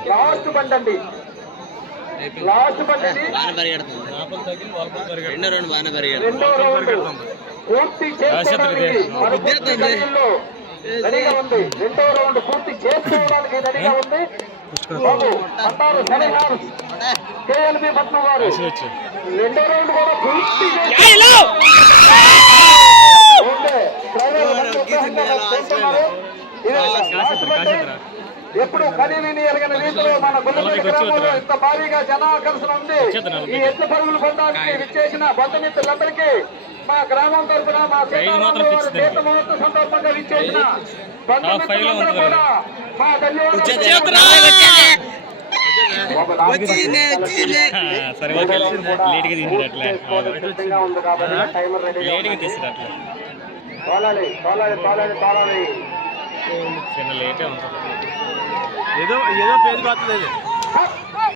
Last బండి last బండి రెండో రౌండ్ పూర్తి చేసుకోవడానికి రెడీగా ఉంది. రెండో రౌండ్ పూర్తి చేసుకోవడానికి రెడీగా ఉంది. కేఎల్బి పద్మ గారు రెండో రౌండ్ కూడా పూర్తి ఎప్పుడు కనీవిని ఎరగని రీతిలో మన గుండె గ్రామంలో ఇంత భారీగా జనాకర్షణ ఉంది. ఈ ఎడ్ల పరుగులు పొందడానికి విచ్చేసిన బంధుమిత్రులందరికీ మా గ్రామం తరఫున మా చేత మహోత్సవ సందర్భంగా విచ్చేసిన బంధుమిత్రులందరూ కూడా మా ధన్యవాదాలు. ఏదో ఏదో పేరు కాదు.